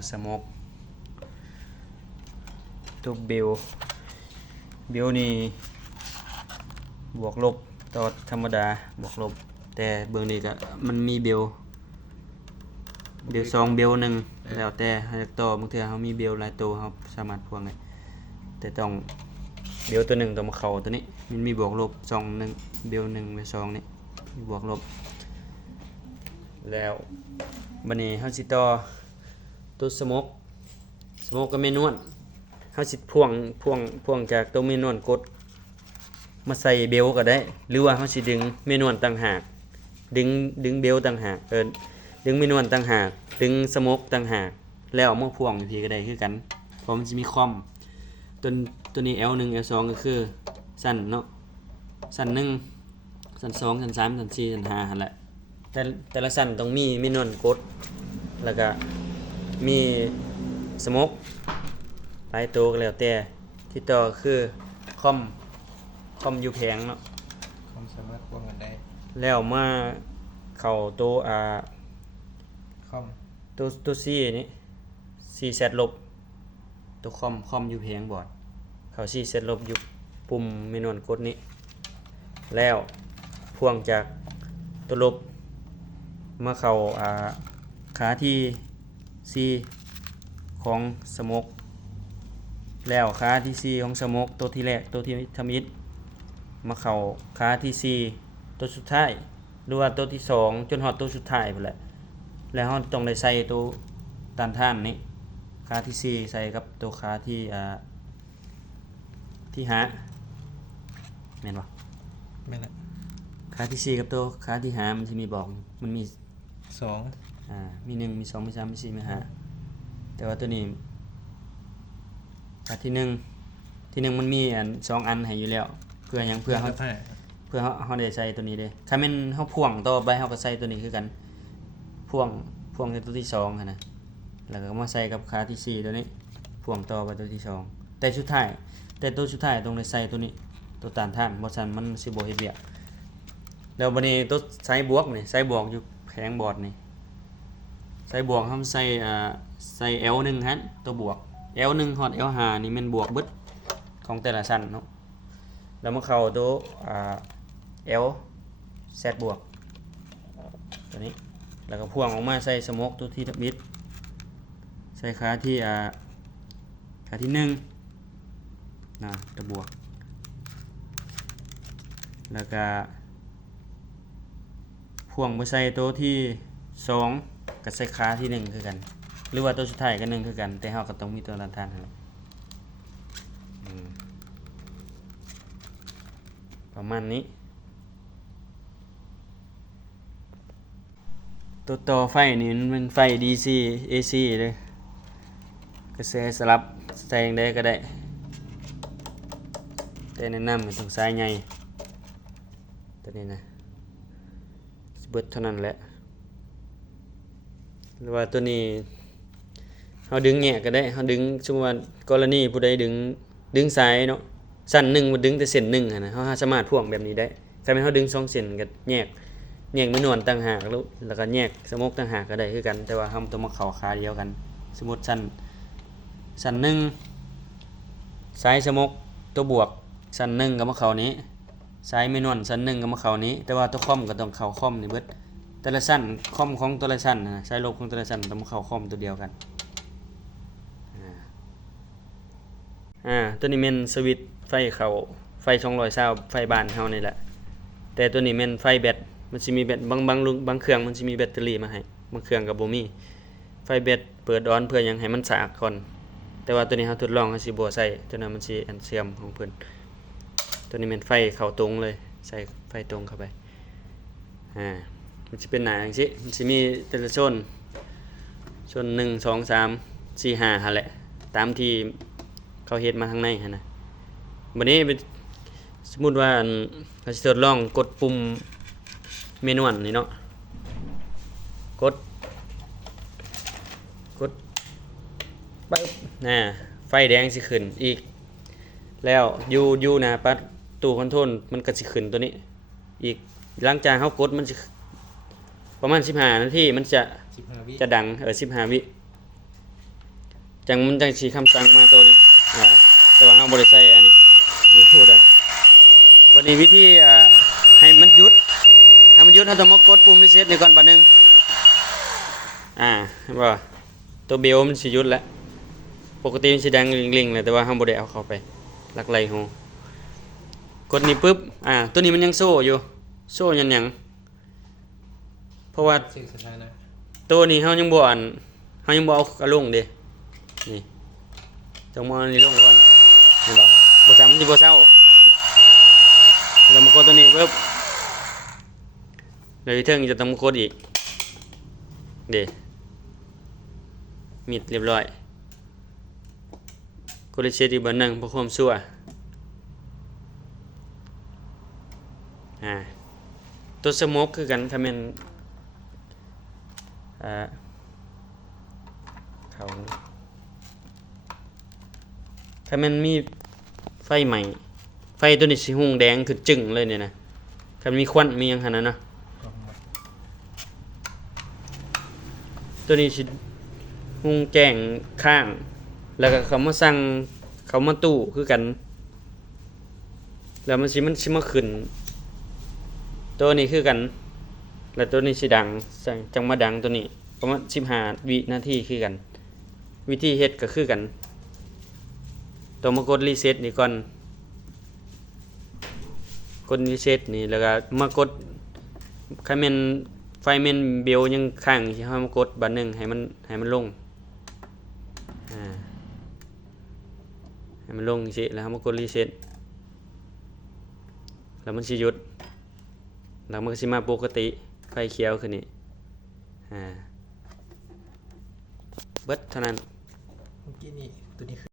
ตัวสโมกตัวเบลนี่บวกลบต่อธรรมดาบวกลบแต่เบื้องนี้ก็มันมีเบล2เบล1แล้วแต่เฮาจะต่อบางเทื่อเฮามีเบลหลายตัวเฮาสามารถพ่วงได้แต่ต้องเบลตัวหนึ่งต้องมาเข้าตัวนี้มันมีบวกลบ2 1เบล1เบล2นี่มีบวกลบแล้วบัดนี้เฮาสิต่อตัวสโมกก็ไม่นวลเฮาสิพ่วงจากตัวเมนวลกดมาใส่เบลก็ได้หรือว่าเฮาสิดึงเมนวลต่างหากดึงเบลต่างหากดึงเมนวลต่างหากดึงสโมกต่างหากแล้วเอามาพ่วงทีก็ได้คือกันเพราะมันสิมีคอมตัวนี้ L1 L2 ก็คือสั้นเนาะสั้น1สั้น2สั้น3สั้น4สั้น5หั่นแหละแต่ละสั้นต้องมีเมนวลกดแล้วก็มีสโมกหลายตัวก็แล้วแต่ที่ต่อคือคอมอยู่แผงเนาะคอมสามารถพ่วงกันได้แล้วมาเข้าตัวคอมตัว C นี่ C เซตลบตัวคอมอยู่แผงบอร์ดเข้า C เซตลบอยู่ปุ่มเมนูกดนี้แล้วพ่วงจากตัวลบมาเข้าขาที่ C ของสโมกแล้วขาที่ C ของสโมกตัวที่แรกตัวที่ทำอิฐมาเข้าขาที่ C ตัวสุดท้ายหรือว่าตัวที่2จนฮอดตัวสุดท้ายพุ่นแหละแล้วเราต้องได้ใส่ตัวต้านทานนี้ขาที่4ใส่กับตัวขาที่5แม่นบ่แม่นละขาที่4กับตัวขาที่5มันสิมีบอกมันมี2มี1มี2มี3มี4มี5แต่ว่าตัวนี้ขาที่1มันมี2อันให้อยู่แล้วเพื่อหยังเพื่อเฮาได้ใส่ตัวนี้เด้ถ้าแม่นเฮาพ่วงต่อไปเฮาก็ใส่ตัวนี้คือกันพ่วงในตัวที่2หั่นน่ะแล้วก็มาใส่กับขาที่4ตัวนี้พ่วงต่อไปตัวที่2แต่ตัวสุดท้ายต้องได้ใส่ตัวนี้ตัวต้านทานบ่ซั่นมันสิบ่เฮ็ดเวียกแล้วบัดนี้ตัวใส่บวกอยู่แผงบอร์ดนี่ใส่บวกเฮาใส่ L1 หั่นตัวบวก L1 ฮอด L5 นี่แม่นบวกเบิดของแต่ละชั้นเนาะแล้วมาเข้าตัวL Z บวกตัวนี้แล้วก็พ่วงออกมาใส่สโมกตัวที่มิดใส่ขาที่1ตัวบวกแล้วก็พ่วงไปใส่ตัวที่2ก็ใส่ขาที่1คือกันหรือว่าตัวสุดท้ายก็1คือกันแต่เฮาก็ต้องมีตัวต้านทานนั่นแหละประมาณนี้ตัวต่อไฟนี่มันเป็นไฟ DC AC เลยกระแสสลับใส่อย่างใดก็ได้แต่แนะนำให้ต้องสายใหญ่ตัวนี้นะเบิดเท่านั้นแหละหรือว่าตัวนี้เฮาดึงแยกก็ได้เฮาดึงสมมุติว่ากรณีผู้ใดดึงสายเนาะสั้น1บ่ดึงแต่เส้น1หั่นน่ะเฮาสามารถพ่วงแบบนี้ได้ถ้าแม่นเฮาดึง2เส้นก็แยกเมนวลต่างหากแล้วก็แยกสโมกต่างหากก็ได้คือกันแต่ว่าเฮาต้องมาเข้าขาเดียวกันสมมุติสั้น1สายสโมกตัวบวกสั้น1ก็มาเข้านี้สายเมนวลสั้น1ก็มาเข้านี้แต่ว่าตัวคอมก็ต้องเข้าคอมนี่เบิดแต่ละสั้นคอมของแต่ละสั้นนะสายลบของแต่ละสั้นต้องมาเข้าคอมตัวเดียวกันตัวนี้แม่นสวิตช์ไฟเข้าไฟ220ไฟบ้านเฮานี่แหละแต่ตัวนี้แม่นไฟแบตมันสิมีแบตบางเครื่องมันสิมีแบตเตอรี่มาให้บางเครื่องก็บ่มีไฟแบตเปิดออนเพื่อหยังให้มันสากก่อนแต่ว่าตัวนี้เฮาทดลองเฮาสิบ่ใส่ตัวนั้นมันสิเสื่อมของเพิ่นตัวนี้แม่นไฟเข้าตรงเลยใส่ไฟตรงเข้าไปมันสิเป็นหน้าจังซี่มันสิมีแต่ละโซน1 2 3 4 5หั่นแหละตามที่เขาเฮ็ดมาข้างในหั่นน่ะบัดนี้สมมุติว่าเราสิทดลองกดปุ่มเมนูนี่เนาะกดปึ๊บไฟแดงสิขึ้นอีกแล้วอยู่นะปัดตู้คอนโทรลมันก็สิขึ้นตัวนี้อีกหลังจากเฮากดมันสิประมาณ15นาทีมันจะ15วิจะดัง15วิ จังมันจังสิคำสั่งมาตัวนี้แต่ว่าเราบ่ได้ใส่อันนี้นี่พูดได้บัดนี้วิธีให้มันหยุดเราต้องมากดปุ่มรีเซ็ตนี่ก่อนบัดนึงเห็นบ่ตัวเบลมันสิหยุดแล้วปกติมันสิดังลิงๆเลยแต่ว่าเราบ่ได้เอาเข้าไปลักไล่ฮูกดนี่ปึ๊บตัวนี้มันยังโซ่อยู่โซ่ยันหยังเพราะว่า สิ่งสถานะ ตัวนี้เฮายังบ่เอาลงเด้นี่ต้องมาอันนี้ลงก่อนเห็นบ่บ่ซ้ำมันสิบ่เซาเรามากดตัวนี้ปึ๊บแล้วอีกเทิงจะต้องมากดอีกเด้มิดเรียบร้อยกดรีเซ็ตอีกบัดนึงเพื่อความชัวร์ตัวสโมกคือกันถ้าแม่นเขาถ้ามันมีไฟใหม่ไฟตัวนี้สิหุ่งแดงคือจึงเลยเนี่ยนะถ้ามีควันมีหยังหั่นน่ะเนาะตัวนี้สิหุ่งแจ้งข้างแล้วก็เขามาสั่งเขามาตู้คือกันแล้วมันสิมาขึ้นตัวนี้คือกันแล้วตัวนี้สิดังจังมาดังตัวนี้ประมาณ15วินาทีคือกันวิธีเฮ็ดก็คือกันต้องมากดรีเซ็ตนี่ก่อนกดรีเซ็ตนี่แล้วก็มากดคันแม่นไฟแม่นเบลยังค้างสิเฮามากดบัดนึงให้มันลงให้มันลงจังซี่แล้วเฮามากดรีเซ็ตแล้วมันสิหยุดแล้วมันก็สิมาปกติไฟเขียวขึ้นนี่เบิดเท่านั้น เมื่อกี้นี่ตัวนี้คือ